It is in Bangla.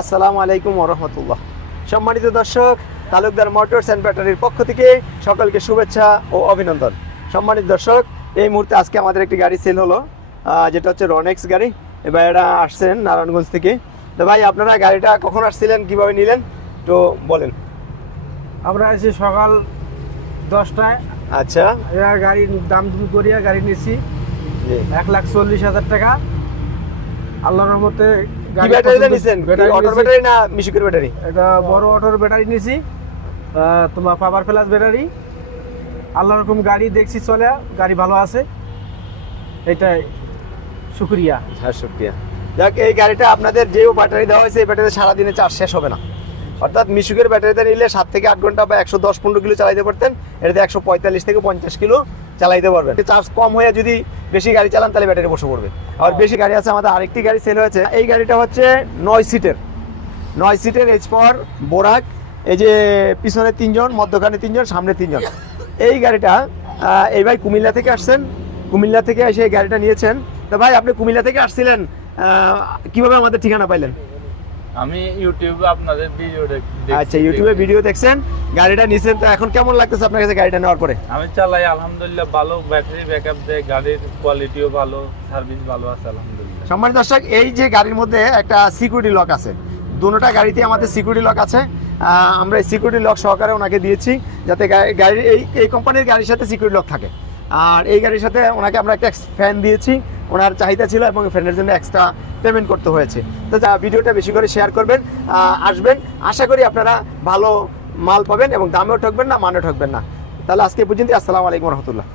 আসসালামু আলাইকুম ওরহমতুল্লাহ সম্মানিত দর্শক তালুকদার মোটরস অ্যান্ড ব্যাটারির পক্ষ থেকে সকলকে শুভেচ্ছা ও অভিনন্দন। সম্মানিত দর্শক এই মুহূর্তে আজকে আমাদের একটি গাড়ি সেল হলো যেটা হচ্ছে রনেক্স গাড়ি। এবার এরা আসছেন নারায়ণগঞ্জ থেকে। তো ভাই আপনারা গাড়িটা কখন আসছিলেন কীভাবে নিলেন? তো বলেন। আমরা এসে সকাল দশটায়। আচ্ছা। গাড়ির দাম দুম করিয়া গাড়ি নিয়েছি। এক লাখ চল্লিশ হাজার টাকা। আল্লাহর রহমতে কি ব্যাটারিটা নিছেন? অটোর ব্যাটারি না মিশুকের ব্যাটারি? এটা বড় অটোর ব্যাটারি নিয়েছি তোমার পাওয়ার প্লাস ব্যাটারি। আল্লাহ রকম গাড়ি দেখছি চলে গাড়ি ভালো আছে। এটাই। শুক্রিয়া। হ্যাঁ শুক্রিয়া। যাক এই গাড়িটা আপনাদের যেও ব্যাটারি দেওয়া হয়েছে এই ব্যাটারিতে সারাদিনে চার্জ শেষ হবে না। অর্থাৎ মিশুকের ব্যাটারিতে নিলে সাত থেকে আট ঘণ্টা বা একশো দশ পনেরো কিলো চালাইতে পারতেন। এটাতে একশো পঁয়তাল্লিশ থেকে পঞ্চাশ কিলো চালাইতে পারবেন। চার্জ কম হয়ে যদি বেশি গাড়ি চালান তাহলে ব্যাটারি বসে পড়বে। আর বেশি গাড়ি আছে আমাদের আরেকটি গাড়ি সেল হয়েছে। এই গাড়িটা হচ্ছে নয় সিটের নয় সিটের এইচ পর বোরাক এই যে পিছনে তিনজন মধ্যখানে তিনজন সামনে তিনজন। এই গাড়িটা এই ভাই কুমিল্লা থেকে আসছেন। কুমিল্লা থেকে এসে এই গাড়িটা নিয়েছেন। তো ভাই আপনি কুমিল্লা থেকে আসছিলেন কীভাবে আমাদের ঠিকানা পাইলেন? আমি ইউটিউবে আপনাদের ভিডিও আচ্ছা ইউটিউবে ভিডিও দেখছেন? গাড়িটা নিয়েছেন তো এখন কেমন লাগতেছে আপনার কাছে গাড়িটা নেওয়ার পরে? আমি চালাই আলহামদুলিল্লাহ ভালো ব্যাটারি ব্যাকআপ দেয় গাড়ির কোয়ালিটিও ভালো সার্ভিস ভালো আছে আলহামদুলিল্লাহ। সম্মানিত দর্শক এই যে গাড়ির মধ্যে একটা সিকিউরিটি লক আছে। দুটোটা গাড়িতে আমাদের সিকিউরিটি লক আছে। আমরা এই সিকিউরিটি লক সহকারে ওনাকে দিয়েছি যাতে গাড়ির এই এই কোম্পানির গাড়ির সাথে সিকিউরিটি লক থাকে। আর এই গাড়ির সাথে ওনাকে আমরা একটা ফ্যান দিয়েছি। ওনার চাহিদা ছিল এবং ফ্রেন্ডের জন্য এক্সট্রা পেমেন্ট করতে হয়েছে। তো যা ভিডিওটা বেশি করে শেয়ার করবেন আসবেন। আশা করি আপনারা ভালো মাল পাবেন এবং দামেও ঠকবেন না, মানেও ঠকবেন না। তাহলে আজকে পর্যন্ত আসসালামু আলাইকুম রহমতুল্লাহ।